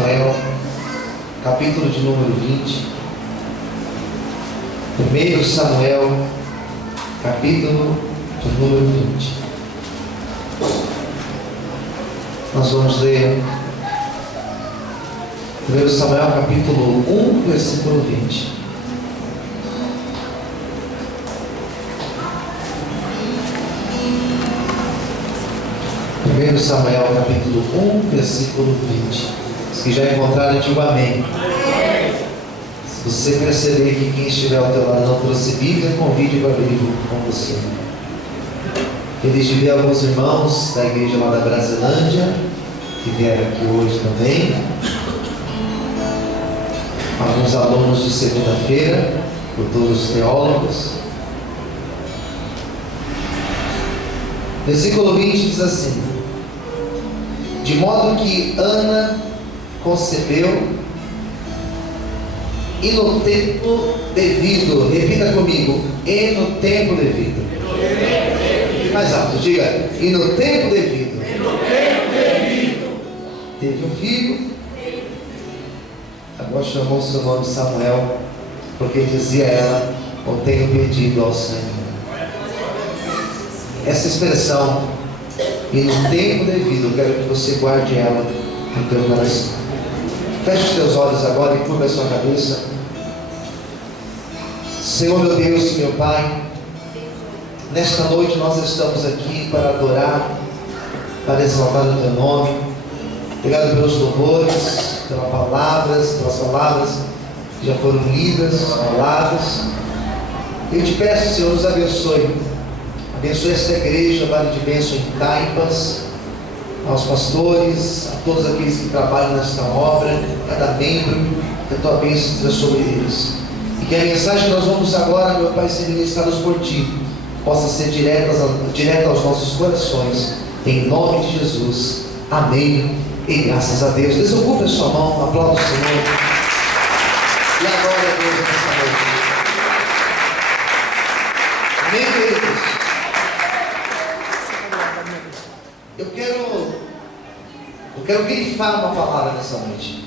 Samuel, capítulo de número 20. 1 Samuel, capítulo de número 20. Nós vamos ler 1 Samuel, capítulo 1, versículo 20. Samuel capítulo 1, versículo 20. Os que já encontraram, digo amém. Se você perceber que quem estiver ao teu lado não trouxe Bíblia, convide para abrir junto com você. Feliz de ver alguns irmãos da igreja lá da Brasilândia, que vieram aqui hoje também. Alguns alunos de segunda-feira, futuros teólogos. Versículo 20 diz assim: de modo que Ana concebeu, e no tempo devido, repita comigo, e no tempo devido. Mais alto, diga, e no tempo devido. Teve um filho. Agora chamou seu nome Samuel, porque dizia ela: eu tenho pedido ao Senhor. Essa expressão, e no tempo devido, eu quero que você guarde ela no teu coração. Feche os teus olhos agora e curva a sua cabeça. Senhor meu Deus e meu Pai, nesta noite nós estamos aqui para adorar, para exaltar o teu nome. Obrigado pelos louvores, pelas palavras que já foram lidas, faladas. Eu te peço, Senhor, nos abençoe. Abençoe esta igreja, vale de bênção em Taipas, aos pastores, a todos aqueles que trabalham nesta obra, cada membro, que a tua bênção esteja sobre eles. E que a mensagem que nós vamos agora, meu Pai, ser ministrados por ti, possa ser direta aos nossos corações, em nome de Jesus. Amém. E graças a Deus. Desocupe a sua mão, aplauda o Senhor. E agora, Deus, nessa noite. Amém, queridos? Eu quero grifar uma palavra nessa noite.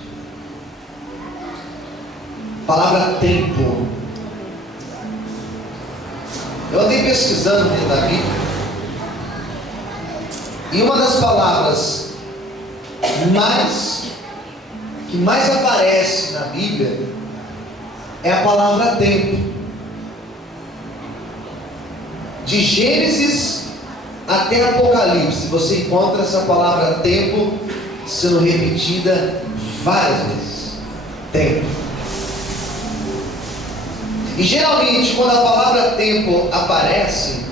Palavra tempo. Eu andei pesquisando dentro da Bíblia, e uma das palavras que mais aparece na Bíblia é a palavra tempo. De Gênesis até Apocalipse, você encontra essa palavra tempo sendo repetida várias vezes. Tempo. E geralmente, quando a palavra tempo aparece,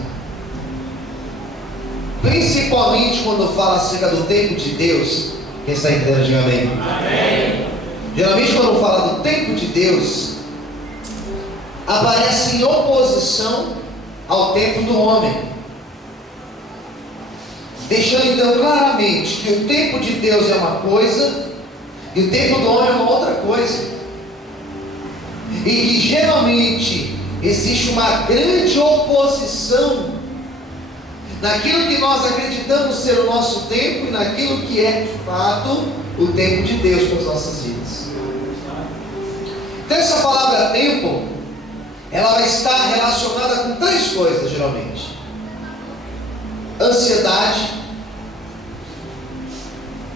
principalmente quando fala acerca do tempo de Deus, quem está entendendo, diga amém. Amém. Geralmente, quando fala do tempo de Deus, aparece em oposição ao tempo do homem, deixando então claramente que o tempo de Deus é uma coisa e o tempo do homem é uma outra coisa, e que geralmente existe uma grande oposição naquilo que nós acreditamos ser o nosso tempo e naquilo que é de fato o tempo de Deus para as nossas vidas. Então essa palavra tempo, ela vai estar relacionada com três coisas geralmente: ansiedade.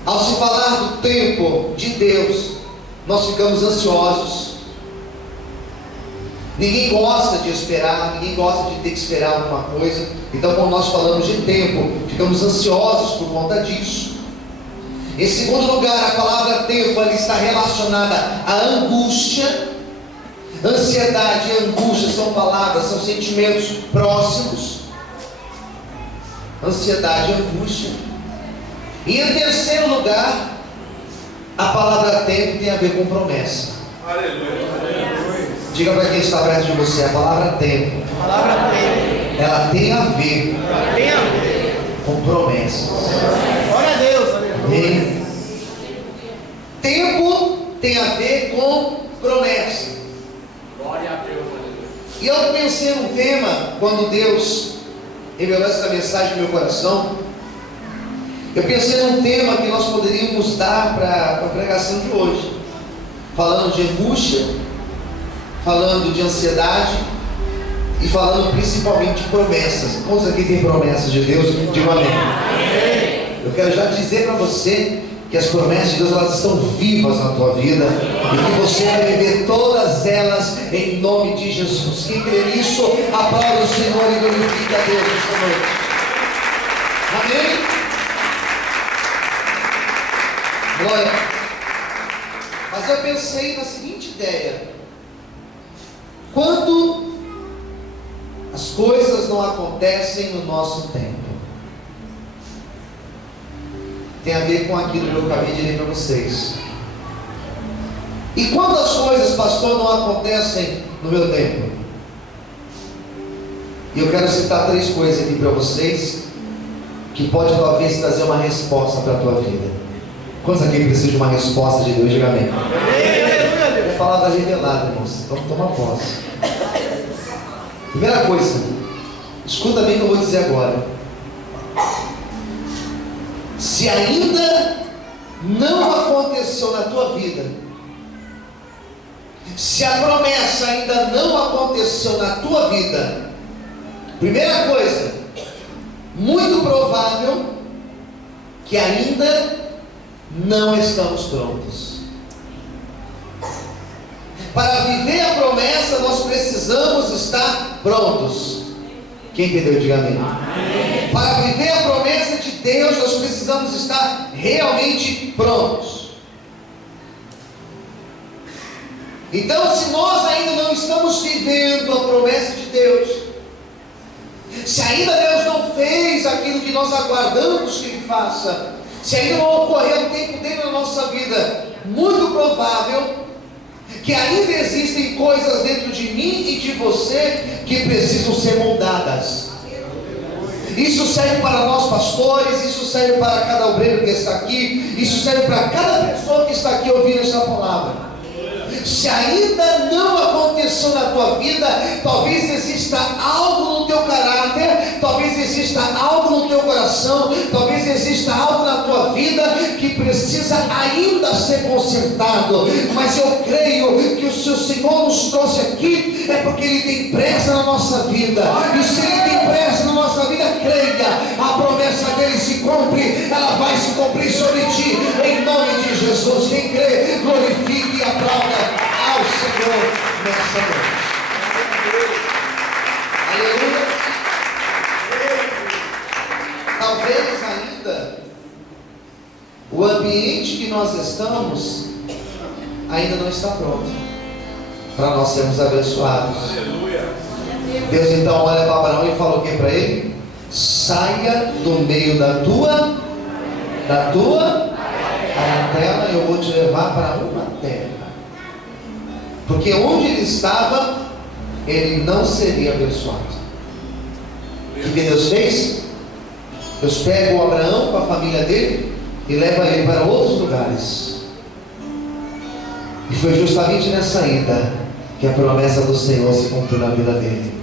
Ao se falar do tempo de Deus, nós ficamos ansiosos. Ninguém gosta de esperar, ninguém gosta de ter que esperar alguma coisa. Então, quando nós falamos de tempo, ficamos ansiosos por conta disso. Em segundo lugar, a palavra tempo, ela está relacionada à angústia. Ansiedade e angústia são palavras, são sentimentos próximos. Ansiedade e angústia. E em terceiro lugar, a palavra tempo tem a ver com promessa. Aleluia. Diga para quem está perto de você: a palavra tempo, ela tem a ver com promessas. Glória a Deus. Aleluia. Tempo tem a ver com promessa. Glória a Deus. E eu pensei num tema quando Deus revelou essa mensagem no meu coração. Eu pensei num tema que nós poderíamos dar para a pregação de hoje, falando de angústia, falando de ansiedade e falando principalmente de promessas. Quantos aqui tem promessas de Deus? Diga amém. Eu quero já dizer para você que as promessas de Deus, elas estão vivas na tua vida e que você vai viver todas elas em nome de Jesus. Quem crê nisso, aplauda o Senhor e glorifica a Deus esta noite. Amém? Glória. Mas eu pensei na seguinte ideia: quando as coisas não acontecem no nosso tempo, tem a ver com aquilo que eu acabei de ler para vocês. E quando as coisas, pastor, não acontecem no meu tempo? E eu quero citar 3 coisas aqui para vocês, que pode talvez trazer uma resposta para a tua vida. Quantos aqui precisam de uma resposta de Deus? Diga amém. É palavra revelada, irmãos. Vamos tomar posse. Primeira coisa, escuta bem o que eu vou dizer agora. Se ainda não aconteceu na tua vida, se a promessa ainda não aconteceu na tua vida, primeira coisa, muito provável que ainda não estamos prontos. Para viver a promessa, nós precisamos estar prontos. Quem entendeu, diga amém. Para viver a promessa de Deus, nós precisamos estar realmente prontos. Então, se nós ainda não estamos vivendo a promessa de Deus, se ainda Deus não fez aquilo que nós aguardamos que Ele faça, se ainda não ocorreu o tempo dele na nossa vida, muito provável que ainda existem coisas dentro de mim e de você que precisam ser moldadas. Isso serve para nós pastores, isso serve para cada obreiro que está aqui, isso serve para cada pessoa que está aqui ouvindo essa palavra. Se ainda não aconteceu na tua vida, talvez exista algo no teu caráter, talvez exista algo no teu coração, talvez exista algo na tua vida que precisa ainda ser consertado. Mas eu creio que se o Senhor nos trouxe aqui, é porque Ele tem pressa na nossa vida. E se Ele tem pressa na nossa vida, creia, a promessa dEle se cumpre, ela vai se cumprir sobre ti, em nome de Jesus. Quem crê, glorifique e aplauda ao Senhor nessa noite. Aleluia. Talvez ainda o ambiente que nós estamos ainda não está pronto para nós sermos abençoados. Deus então olha para Abraão e falou o que para ele? Saia do meio da tua parentela, eu vou te levar para uma terra. Porque onde ele estava, ele não seria abençoado. O que Deus fez? Deus pega o Abraão com a família dele e leva ele para outros lugares. E foi justamente nessa ida que a promessa do Senhor se cumpriu na vida dele.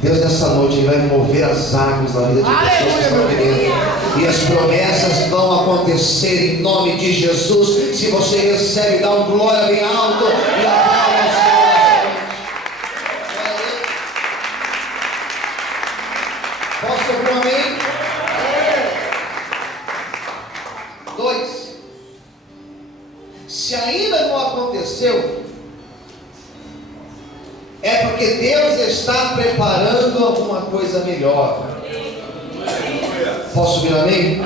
Deus nessa noite Ele vai mover as águas da vida de pessoas que estão aqui dentro. E as promessas vão acontecer em nome de Jesus. Se você recebe, dá um glória bem alto e aplauda ao Senhor. Posso ouvir um amém? 2. Se ainda não aconteceu, é porque Deus está preparando alguma coisa melhor. Posso ouvir amém?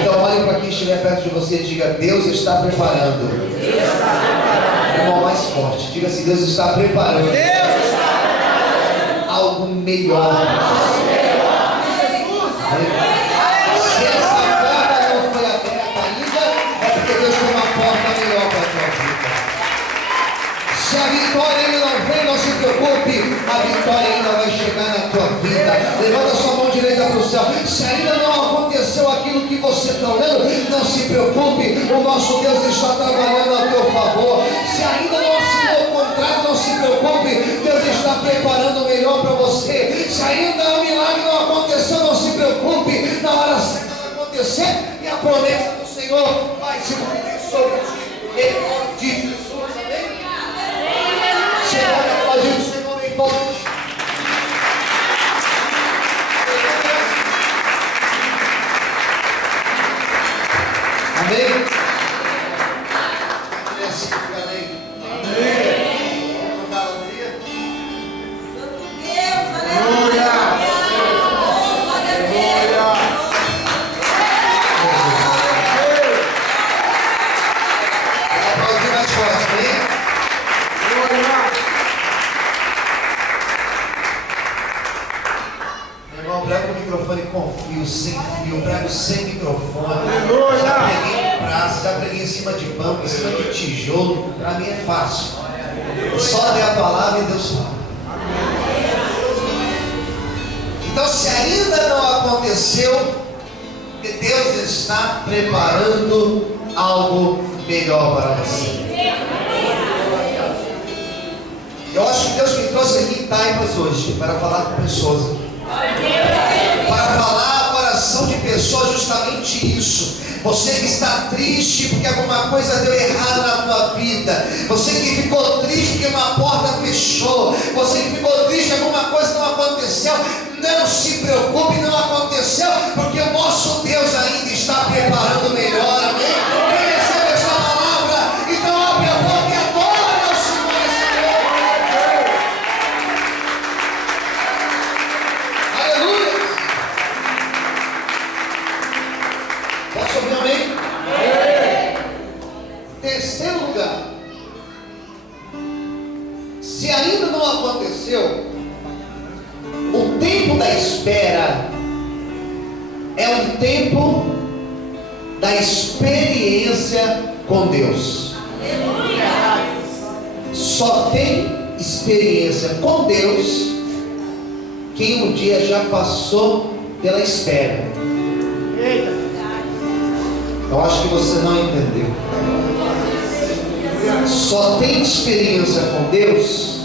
Então olhe para quem estiver perto de você e diga: Deus está preparando. Irmão, mais forte, diga assim: Deus está preparando algo melhor. Se essa porta não foi aberta ainda, é porque Deus tem uma porta melhor para a tua vida. Se a vitória ainda não vem, não se preocupe, a vitória ainda vai chegar na tua vida. Levanta sua mão direita para o céu. Se ainda não aconteceu aquilo que você está orando, não se preocupe, o nosso Deus está trabalhando a teu favor. Se ainda não assinou o contrato, não se preocupe, Deus está preparando o melhor para você. Se ainda o milagre não aconteceu, não se preocupe, na hora certa acontecer e a promessa do Senhor vai se cumprir sobre ti. Em nome de Jesus, amém? Você pode aplaudir o Senhor bem forte. Amém? Com fio, sem fio, prego sem microfone. Já preguei em praça, já preguei em cima de banco, em cima de tijolo. Para mim é fácil. Só ler a palavra e Deus fala. Então, se ainda não aconteceu, Deus está preparando algo melhor para você. Eu acho que Deus me trouxe aqui em Taipas hoje para falar com pessoas aqui. Para falar ao coração de pessoas justamente isso. Você que está triste porque alguma coisa deu errado na tua vida. Você que ficou triste porque uma porta fechou. Você que ficou triste porque alguma coisa não aconteceu. Não se preocupe, não aconteceu, porque o nosso Deus ainda está preparando melhor, amém? Quem recebe essa palavra, então abre a boca e adora o Senhor. Aleluia! Posso ouvir amém? Amém! Terceiro lugar, se ainda não aconteceu, o tempo da espera é um tempo da experiência com Deus. Aleluia. Só tem experiência com Deus quem um dia já passou pela espera. Eu acho que você não entendeu. Só tem experiência com Deus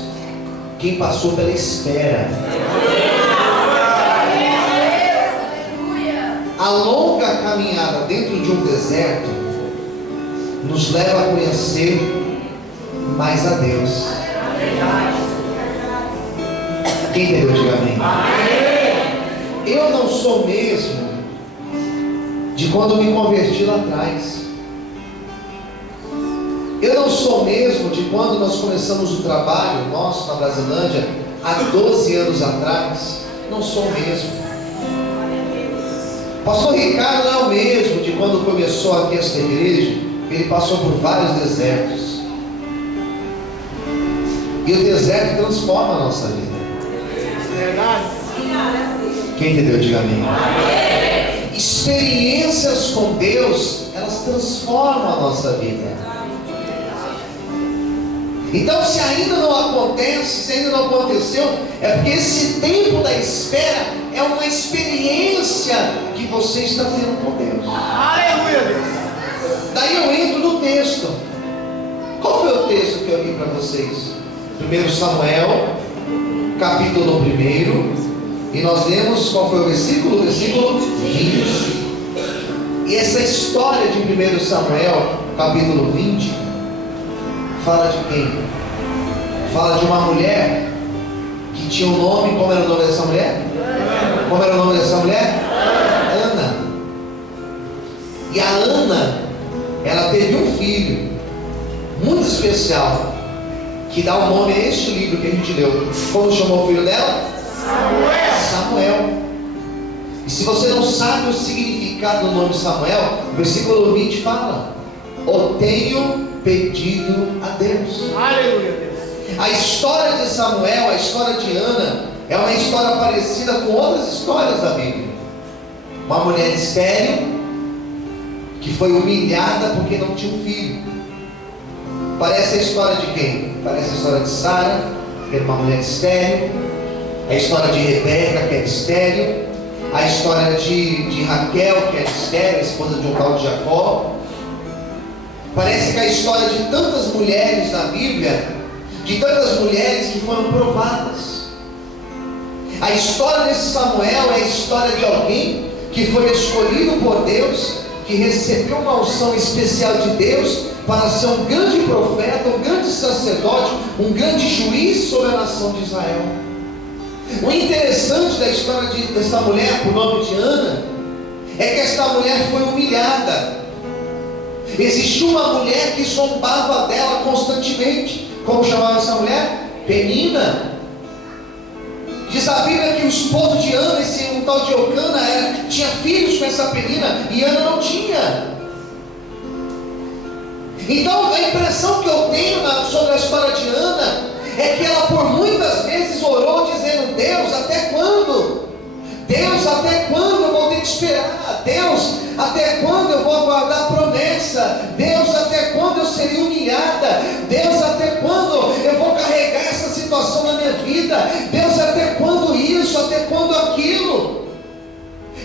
quem passou pela espera. A longa caminhada dentro de um deserto nos leva a conhecer mais a Deus. Quem entendeu? Diga amém. Eu não sou mesmo de quando me converti lá atrás. Eu não sou mesmo de quando nós começamos o trabalho nosso na Brasilândia há 12 anos atrás. Não sou mesmo. Pastor Ricardo não é o mesmo de quando começou aqui esta igreja. Ele passou por vários desertos. E o deserto transforma a nossa vida. Quem entendeu? Diga amém. Experiências com Deus, elas transformam a nossa vida. Então, se ainda não acontece, se ainda não aconteceu, é porque esse tempo da espera é uma experiência que você está tendo com Deus. Aleluia, Deus. Daí eu entro no texto. Qual foi o texto que eu li para vocês? 1 Samuel, capítulo 1. E nós lemos qual foi o versículo? Versículo 20. E essa história de 1 Samuel, capítulo 20, fala de quem? Fala de uma mulher que tinha um nome. Como era o nome dessa mulher? Como era o nome dessa mulher? Ana. E a Ana, ela teve um filho muito especial, que dá o nome a este livro que a gente leu. Como chamou o filho dela? Samuel. E se você não sabe o significado do nome Samuel, o versículo 20 fala: o tenho pedido a Deus. Aleluia, Deus. A história de Samuel, a história de Ana, é uma história parecida com outras histórias da Bíblia. Uma mulher estéril que foi humilhada porque não tinha um filho. Parece a história de quem? Parece a história de Sara, que era uma mulher estéril. A história de Rebeca, que era estéril. A história de Raquel, que era estéril, esposa de um tal de Jacó. Parece que a história de tantas mulheres na Bíblia, de tantas mulheres que foram provadas. A história desse Samuel é a história de alguém que foi escolhido por Deus, que recebeu uma unção especial de Deus para ser um grande profeta, um grande sacerdote, um grande juiz sobre a nação de Israel. O interessante da história dessa mulher, por nome de Ana, é que esta mulher foi humilhada. Existia uma mulher que zombava dela constantemente. Como chamava essa mulher? Penina. Diz a Bíblia que o esposo de Ana, um tal de Eucana, tinha filhos com essa Penina e Ana não tinha. Então a impressão que eu tenho sobre a história de Ana é que ela por muitas vezes orou dizendo: Deus, até quando? Deus, até quando eu vou ter que esperar? Deus, até quando eu vou aguardar a promessa? Deus, até quando eu serei humilhada? Deus, até quando eu vou carregar essa situação na minha vida? Deus, até quando isso? Até quando aquilo?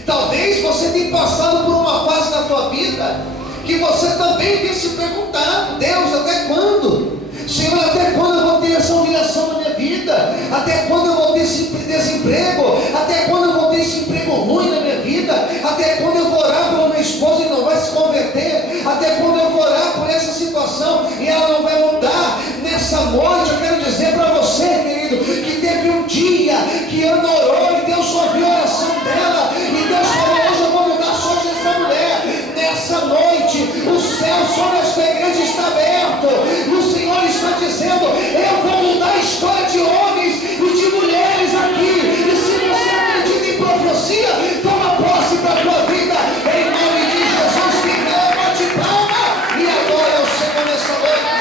Talvez você tenha passado por uma fase da sua vida que você também tem se perguntado: Deus, até quando? Senhor, até quando eu vou ter essa humilhação na minha vida? Até quando eu vou ter esse desemprego? Até quando eu vou ter esse emprego ruim na minha vida? Até quando eu vou orar pela minha esposa e não vai se converter? Até quando eu vou orar por essa situação e ela não vai mudar? Nessa noite eu quero dizer para você, querido, que teve um dia que Ana orou e Deus ouviu a oração dela e Deus falou: hoje eu vou mudar a sorte dessa mulher. Nessa noite o céu sobre esta igreja está aberto e o Senhor está dizendo: eu vou mudar a história de homens e de mulheres aqui. E se você acredita em profecia, toma posse para a tua vida, em nome de Jesus. Que bate palma e adora o Senhor nessa noite.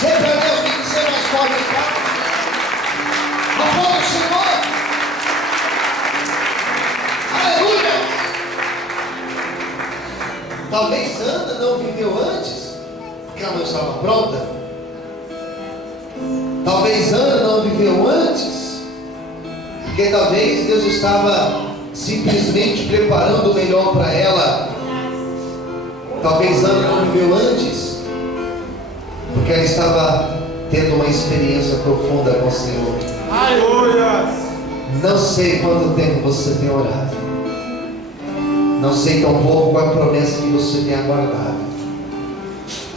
Sempre a Deus tem que ser mais forte, tá? Adora o Senhor. Aleluia. Talvez Ana não viveu antes porque ela não estava pronta. Talvez Ana não viveu antes porque talvez Deus estava simplesmente preparando o melhor para ela. Talvez Ana não viveu antes porque ela estava tendo uma experiência profunda com o Senhor. Aleluia! Não sei quanto tempo você tem orado, não sei tampouco qual é a promessa que você tem aguardado,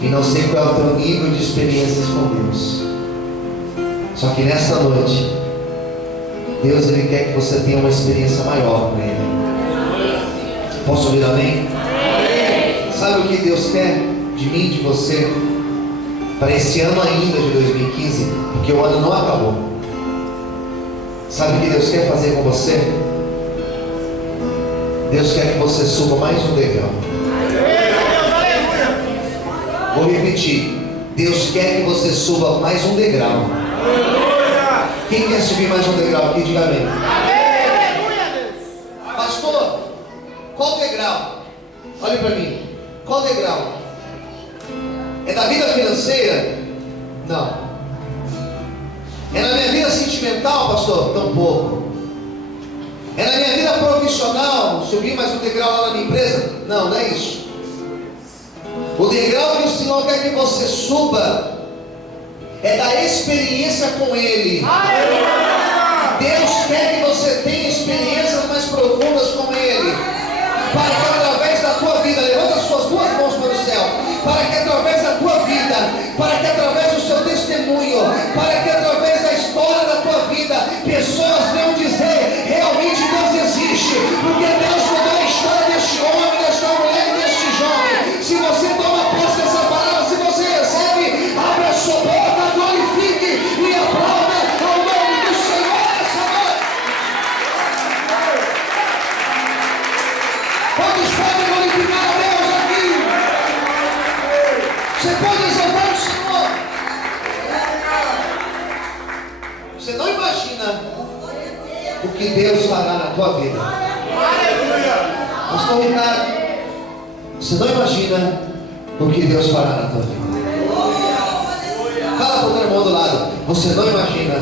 e não sei qual é o teu nível de experiências com Deus. Só que nessa noite, Deus Ele quer que você tenha uma experiência maior com Ele. Posso ouvir amém? Sabe o que Deus quer de mim, de você, para esse ano ainda de 2015? Porque o ano não acabou. Sabe o que Deus quer fazer com você? Deus quer que você suba mais um degrau. Vou repetir: Deus quer que você suba mais um degrau. Quem quer subir mais um degrau aqui, diga amém. Pastor, qual degrau? Olhe para mim. Qual degrau? É da vida financeira? Não. É na minha vida sentimental, pastor? Tampouco. É na minha vida profissional? Subir mais um degrau lá na minha empresa? Não, não é isso. O degrau que o Senhor quer que você suba é da experiência com Ele. Deus quer que você tenha experiências mais profundas com Ele, para que através da tua vida, levanta as suas duas mãos para o céu, para que através da tua vida, para que através do seu testemunho, para que através da história da tua vida, pessoas venham dizer: realmente Deus existe, porque Deus mudou a história deste homem, desta mulher e deste jovem. Se você toma posse dessa palavra, se você recebe, abre a sua boca, glorifique e aplauda ao nome do Senhor essa noite. Quantos podem glorificar a Deus aqui? Você pode exaltar o Senhor. Você não imagina o que Deus fará na tua vida. Pastor Ricardo, você não imagina o que Deus fará na tua vida. Fala para o teu irmão do lado: você não imagina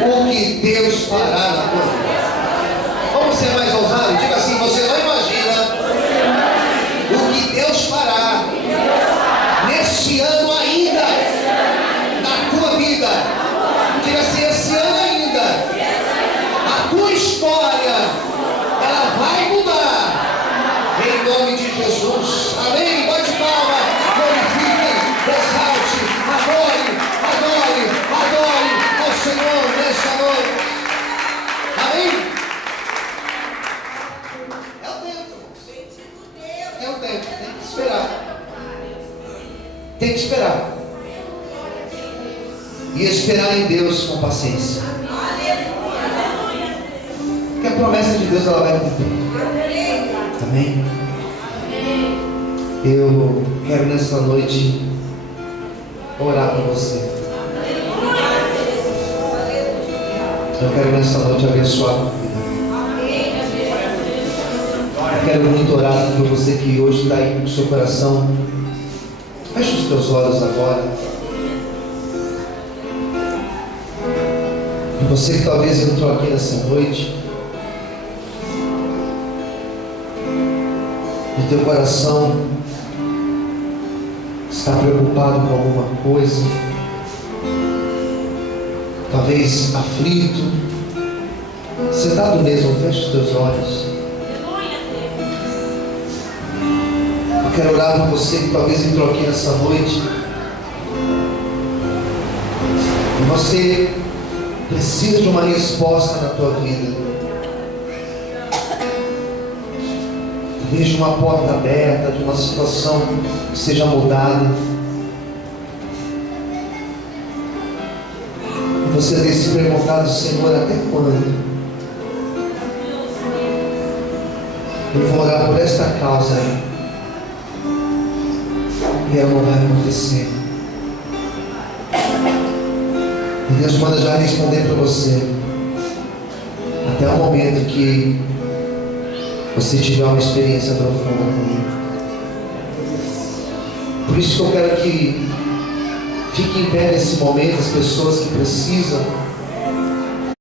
o que Deus fará na tua vida. Vamos ser mais ousados? Diga assim: você não imagina o que Deus fará neste ano ainda na tua vida. Diga assim: esse ano ainda a tua história tem que esperar. E esperar em Deus com paciência. Porque a promessa de Deus ela vai cumprir. Amém? Eu quero nessa noite orar por você. Eu quero nessa noite abençoar a tua vida. Eu quero muito orar por você que hoje está aí com o seu coração. Feche os teus olhos agora. E você que talvez entrou aqui nessa noite, o teu coração está preocupado com alguma coisa, talvez aflito, sentado mesmo, feche os teus olhos. Eu quero orar por você que talvez entrou aqui nessa noite e você precisa de uma resposta na tua vida. Talvez de uma porta aberta, de uma situação que seja mudada. E você tem se perguntado, Senhor, até quando? Eu vou orar por esta causa aí. E ela não vai acontecer. E Deus manda já responder para você. Até o momento que você tiver uma experiência profunda comigo. Por isso que eu quero que fique em pé nesse momento as pessoas que precisam